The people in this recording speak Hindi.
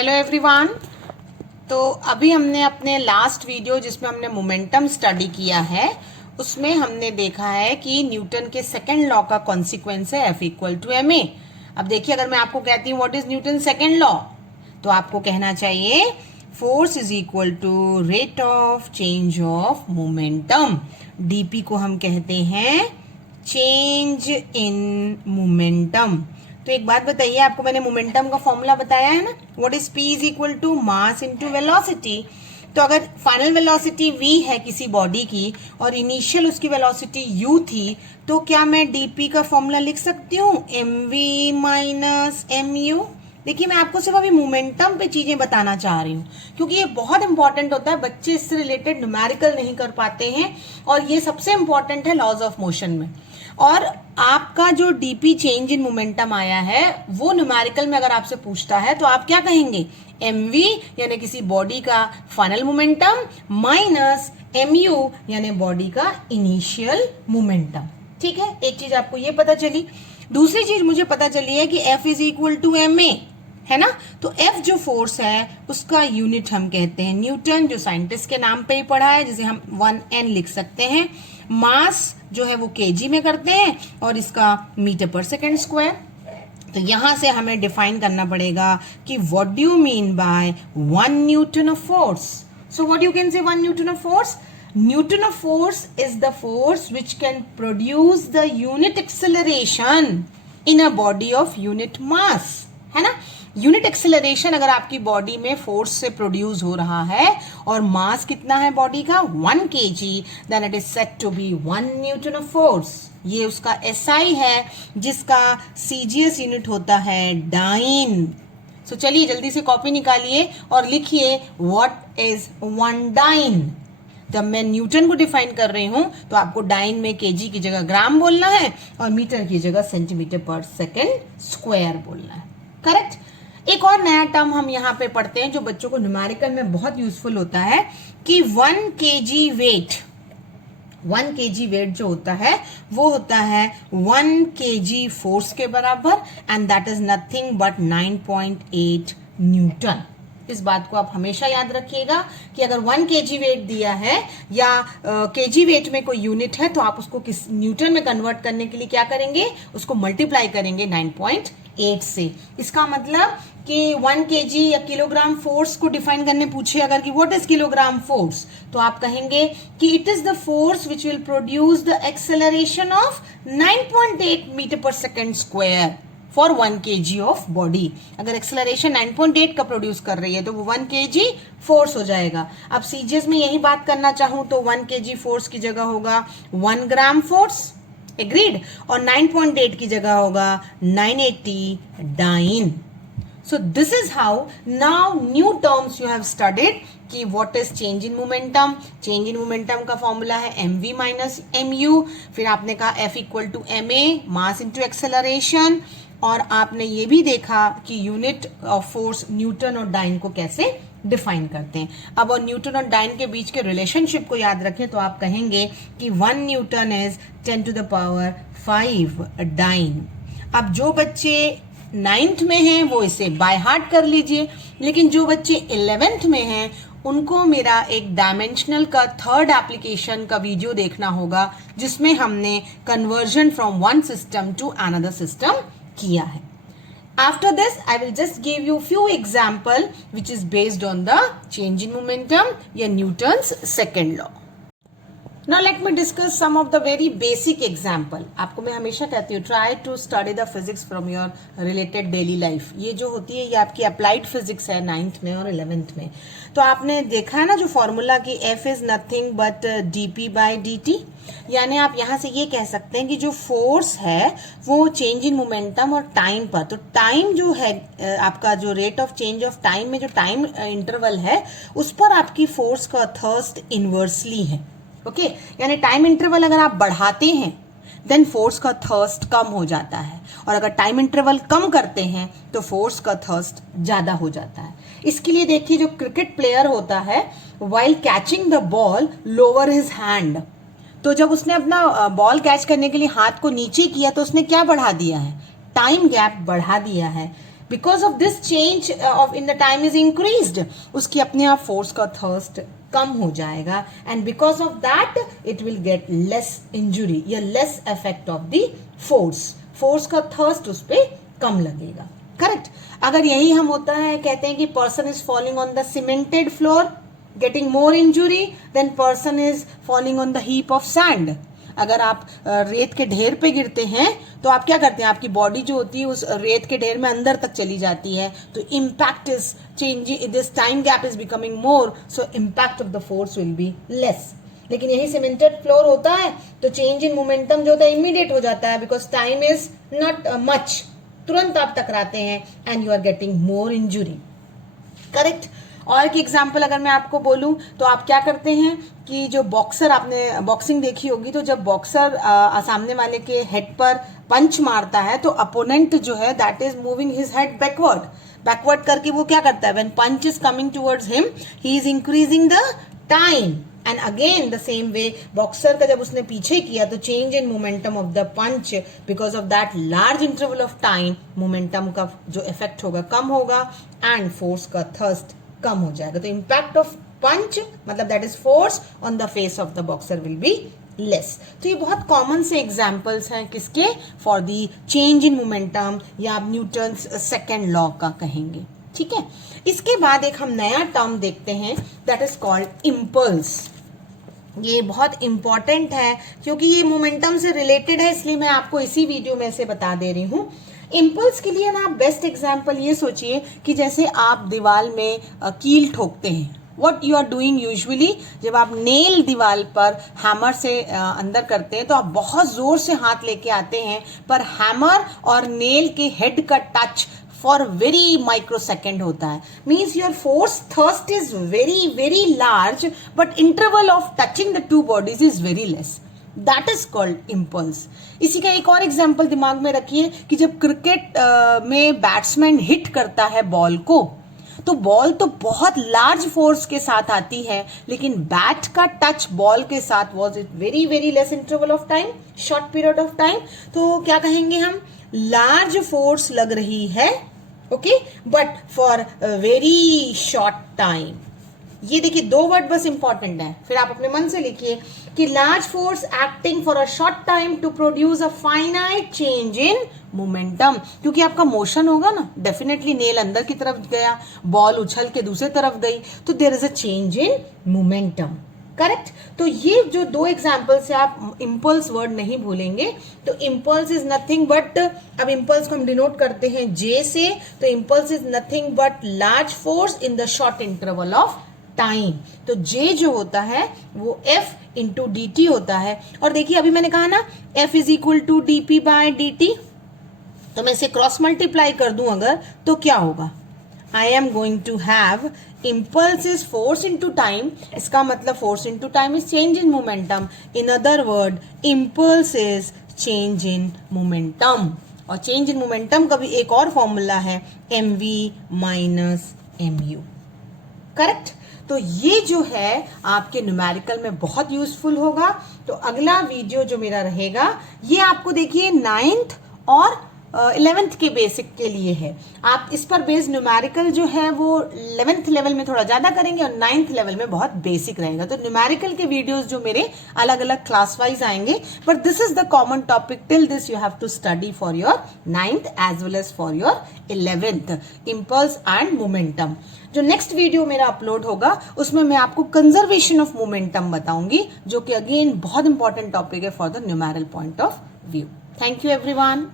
Hello everyone. तो अभी हमने अपने लास्ट वीडियो जिसमें हमने मोमेंटम स्टडी किया है उसमें हमने देखा है कि न्यूटन के सेकंड लॉ का कॉन्सिक्वेंस है F इक्वल टू ma। अब देखिए, अगर मैं आपको कहती हूँ what is Newton second law, तो आपको कहना चाहिए force is equal to rate of change of momentum. dp को हम कहते हैं चेंज इन मोमेंटम। तो एक बात बताइए, आपको मैंने मोमेंटम का फॉर्मूला बताया है ना, what is p is equal to mass into velocity. तो अगर फाइनल वेलोसिटी v है किसी बॉडी की और इनिशियल उसकी वेलोसिटी u थी, तो क्या मैं dp का फॉर्मूला लिख सकती हूँ mv माइनस mu। देखिए, मैं आपको सिर्फ अभी मोमेंटम पे चीजें बताना चाह रही हूँ क्योंकि ये बहुत इंपॉर्टेंट होता है। बच्चे इससे रिलेटेड न्यूमेरिकल नहीं कर पाते हैं और ये सबसे इंपॉर्टेंट है लॉज ऑफ मोशन में। और आपका जो डीपी चेंज इन मोमेंटम आया है वो न्यूमेरिकल में अगर आपसे पूछता है तो आप क्या कहेंगे, mv यानी किसी बॉडी का फाइनल मोमेंटम माइनस mu यानी बॉडी का इनिशियल मोमेंटम। ठीक है, एक चीज आपको ये पता चली। दूसरी चीज मुझे पता चली है कि F is equal to ma, है ना। तो F जो फोर्स है उसका यूनिट हम कहते हैं न्यूटन, जो साइंटिस्ट के नाम पे ही पढ़ा है, जिसे हम 1n लिख सकते हैं। मास जो है वो केजी में करते हैं और इसका मीटर पर सेकेंड स्क्वायर। तो यहां से हमें डिफाइन करना पड़ेगा कि what do you mean by 1 newton of force. So what you can say 1 newton of force. Newton of force is the force which can produce the unit acceleration in a body of unit mass, है ना। यूनिट एक्सेलरेशन अगर आपकी बॉडी में फोर्स से प्रोड्यूस हो रहा है और मास कितना है बॉडी का 1 kg, then it is said to be 1 newton of force. ये उसका SI है जिसका CGS यूनिट होता है डाइन। सो चलिए जल्दी से कॉपी निकालिए और लिखिए व्हाट इज 1 डाइन। जब मैं न्यूटन को डिफाइन कर रही हूं तो आपको डाइन में केजी की जगह ग्राम बोलना है और मीटर की जगह सेंटीमीटर पर सेकेंड स्क्वायर बोलना है। करेक्ट। एक और नया टर्म हम यहाँ पे पढ़ते हैं जो बच्चों को न्यूमेरिकल में बहुत यूजफुल होता है कि 1 kg वेट, 1 kg वेट जो होता है वो होता है 1 kg फोर्स के बराबर, and that is nothing but 9.8 Newton. इस बात को आप हमेशा याद रखिएगा कि अगर 1 kg वेट दिया है या kg वेट में कोई यूनिट है तो आप उसको किस न्यूटन में कन्वर्ट करने के लिए क्या करेंगे, उसको मल्टीप्लाई करेंगे 9.8 से। इसका मतलब कि 1 kg या किलोग्राम फोर्स को डिफाइन करने पूछे अगर कि व्हाट इज किलोग्राम फोर्स, तो आप कहेंगे कि it is the force which will produce the acceleration of 9.8 metre per second square for 1 kg of body. अगर एक्सेलरेशन 9.8 का प्रोड्यूस कर रही है तो वो 1 kg फोर्स हो जाएगा। अब सीजीएस में यही बात करना चाहूं तो 1 kg फोर्स की जगह होगा 1 ग्राम फोर्स, एग्रीड, और 9.8 की जगह होगा 980 dine. So this is how now new terms you have studied कि what is change in momentum। change in momentum का फॉर्मूला है mv माइनस mu। फिर आपने कहा F equal to ma, mass into acceleration, और आपने ये भी देखा कि यूनिट ऑफ फोर्स न्यूटन और डाइन को कैसे डिफाइन करते हैं। अब और न्यूटन और डाइन के बीच के रिलेशनशिप को याद रखें तो आप कहेंगे कि 1 newton is 10 to the power 5 dyne. अब जो बच्चे 9th में हैं वो इसे बाय हार्ट कर लीजिए, लेकिन जो बच्चे 11th में हैं उनको मेरा एक डायमेंशनल का थर्ड एप्लीकेशन का वीडियो देखना होगा जिसमें हमने conversion from one system to another system किया है। After this, I will just give you few example which is based on the change in momentum या Newton's second law. Now let me discuss some of the very basic example. आपको मैं हमेशा कहती हूँ try to study the physics from your related daily life। ये जो होती है ये आपकी applied physics है 9th में और 11th में। तो आपने देखा है ना जो फॉर्मूला कि F is nothing but dp by dt, यानी आप यहाँ से ये कह सकते हैं कि जो फोर्स है वो चेंज इन मोमेंटम और टाइम पर, तो टाइम जो है आपका जो rate of change of time में जो टाइम इंटरवल है उस पर आपकी फोर्स का थर्स्ट इनवर्सली है। ओके, यानी टाइम इंटरवल अगर आप बढ़ाते हैं देन फोर्स का थर्स्ट कम हो जाता है, और अगर टाइम इंटरवल कम करते हैं तो फोर्स का थर्स्ट ज्यादा हो जाता है। इसके लिए देखिए, जो क्रिकेट प्लेयर होता है while catching the ball lower his hand, तो जब उसने अपना बॉल कैच करने के लिए हाथ को नीचे किया तो उसने क्या बढ़ा दिया है, टाइम गैप बढ़ा दिया है। Because of this change of in the time is increased, उसकी अपने आप फोर्स का थर्स्ट कम हो जाएगा, and because of that it will get less injury या less effect of the force का थर्स्ट उस पर कम लगेगा। करेक्ट। अगर यही हम होता है, कहते हैं कि person is falling on the cemented floor getting more injury than person is falling on the heap of sand. अगर आप रेत के ढेर पे गिरते हैं तो आप क्या करते हैं, आपकी बॉडी जो होती है उस रेत के ढेर में अंदर तक चली जाती है, तो impact is changing, this time gap is becoming more, so impact of the force will be less. लेकिन यही सीमेंटेड फ्लोर होता है तो चेंज इन मोमेंटम जो होता है इमीडिएट हो जाता है, because time is not much, तुरंत आप टकराते हैं and you are getting more injury. Correct. और एक एग्जाम्पल अगर मैं आपको बोलूं तो आप क्या करते हैं कि जो बॉक्सर, आपने बॉक्सिंग देखी होगी, तो जब बॉक्सर सामने वाले के हेड पर पंच मारता है तो अपोनेंट जो है that is moving his head backward करके वो क्या करता है, when punch is coming towards him he is increasing the time, and again the same way boxer का जब उसने पीछे किया तो change in momentum of the punch, because of that large interval of time momentum का जो इफेक्ट होगा कम होगा एंड फोर्स का थर्स्ट कम हो जाएगा। तो इम्पैक्ट ऑफ पंच मतलब that is force on the face of the boxer will be less. तो ये बहुत कॉमन से एग्जाम्पल्स हैं किसके, for the change in momentum, या आप न्यूटन्स सेकेंड लॉ का कहेंगे। ठीक है। इसके बाद एक हम नया टर्म देखते हैं दैट इज कॉल्ड इम्पल्स। ये बहुत इंपॉर्टेंट है क्योंकि ये मोमेंटम से रिलेटेड है, इसलिए मैं आपको इसी वीडियो में से बता दे रही हूँ। इम्पल्स के लिए ना आप बेस्ट एग्जाम्पल ये सोचिए कि जैसे आप दीवार में कील ठोकते हैं, what you are doing usually, जब आप नेल दीवार पर हैमर से अंदर करते हैं तो आप बहुत जोर से हाथ लेके आते हैं, पर हैमर और नेल के हेड का touch for very micro second होता है, means your force thrust is very very large but interval of touching the two bodies is very less, that is called impulse. इसी का एक और एग्जाम्पल दिमाग में रखिए कि जब क्रिकेट में बैट्समैन हिट करता है बॉल को, तो बॉल तो बहुत लार्ज फोर्स के साथ आती है, लेकिन बैट का टच बॉल के साथ was it very very less interval of time, short period of time, तो क्या कहेंगे हम, लार्ज फोर्स लग रही है, okay, but for very short time. ये देखिए दो वर्ड बस इंपॉर्टेंट है, फिर आप अपने मन से लिखिए कि large force acting for a short time to produce a finite change in momentum, क्योंकि आपका मोशन होगा ना, डेफिनेटली नेल अंदर की तरफ गया, बॉल उछल के दूसरे तरफ गई, तो there is a change in momentum. Correct. तो ये जो दो एग्जाम्पल से आप इम्पल्स वर्ड नहीं भूलेंगे। तो इम्पल्स इज नथिंग बट, अब इम्पल्स को हम डिनोट करते हैं जे से, तो impulse is nothing but large force in the short interval of time. तो जे जो होता है वो F इंटू डी टी होता है, और देखिए अभी मैंने कहा ना F is equal to D P by D T, तो मैं इसे क्रॉस मल्टीप्लाई कर दूं अगर, तो क्या होगा, I am going to have impulse is force into time, इसका मतलब force into time is change in momentum, in other word impulse is change in momentum, और change in momentum का भी एक और फॉर्मूला है mv माइनस mu। करेक्ट। तो ये जो है आपके न्यूमेरिकल में बहुत यूजफुल होगा। तो अगला वीडियो जो मेरा रहेगा ये आपको देखिए 9th और 11th के बेसिक के लिए है। आप इस पर बेस्ड न्यूमेरिकल जो है वो 11th लेवल में थोड़ा ज्यादा करेंगे और 9th लेवल में बहुत बेसिक रहेगा। तो न्यूमेरिकल के वीडियोस जो मेरे अलग अलग क्लास वाइज आएंगे, but this is the common topic, till this you have to study for your 9th as well as for your 11th, impulse and momentum. जो नेक्स्ट वीडियो मेरा अपलोड होगा उसमें मैं आपको कंजर्वेशन ऑफ मोमेंटम बताऊंगी, जो कि अगेन बहुत इंपॉर्टेंट टॉपिक है for the numerical point of view. Thank you everyone.